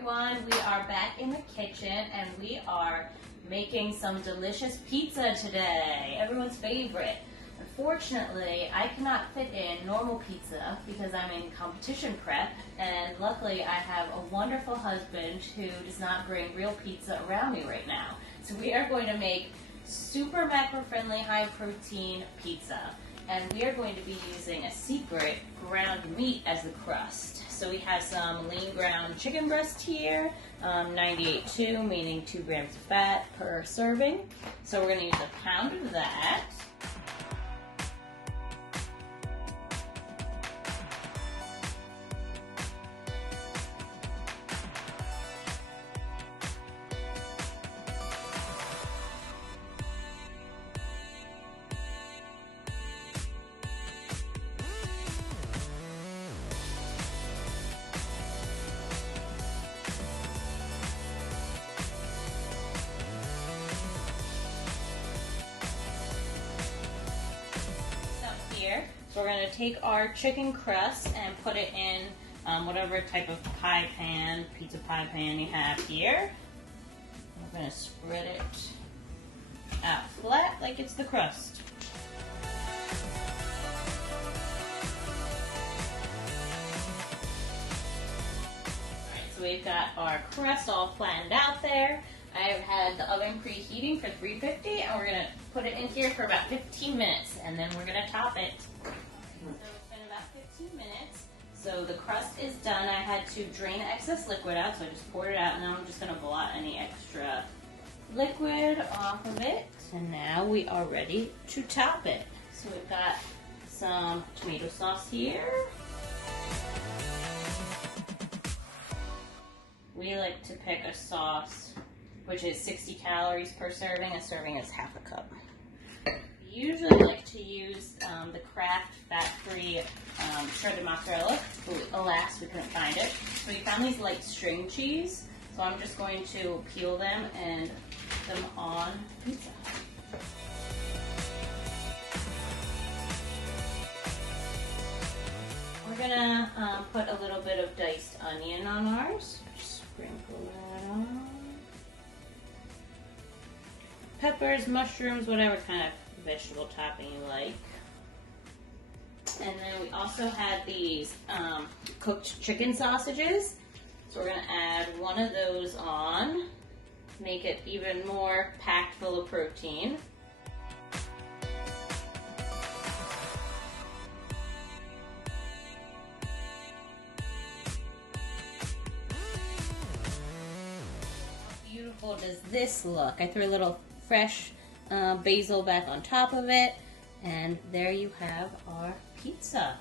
everyone, we are back in the kitchen and we are making some delicious pizza today, everyone's favorite. Unfortunately, I cannot fit in normal pizza because I'm in competition prep, and luckily I have a wonderful husband who does not bring real pizza around me right now. So we are going to make super macro-friendly, high-protein pizza. And we are going to be using a secret ground meat as the crust. So we have some lean ground chicken breast here, 98.2, meaning 2 grams of fat per serving. So we're going to use a pound of that. So we're going to take our chicken crust and put it in whatever type of pie pan, pizza pie pan you have here. We're going to spread it out flat like it's the crust. Alright, so we've got our crust all flattened out there. I've had the oven preheating for 350 and we're going to put it in here for about 15 minutes and then we're going to top it. So it's been about 15 minutes. So the crust is done. I had to drain the excess liquid out, so I just poured it out and now I'm just going to blot any extra liquid off of it. And now we are ready to top it. So we've got some tomato sauce here. We like to pick a sauce which is 60 calories per serving. A serving is half a cup. We usually like to use the Kraft fat-free shredded mozzarella. Alas, we couldn't find it. So we found these light string cheese. So I'm just going to peel them and put them on pizza. We're gonna put a little bit of diced onion on ours. Just sprinkle that on. Peppers, mushrooms, whatever kind of vegetable topping you like. And then we also had these cooked chicken sausages. So we're going to add one of those on, make it even more packed full of protein. How beautiful does this look? I threw a little fresh basil back on top of it, and there you have our pizza.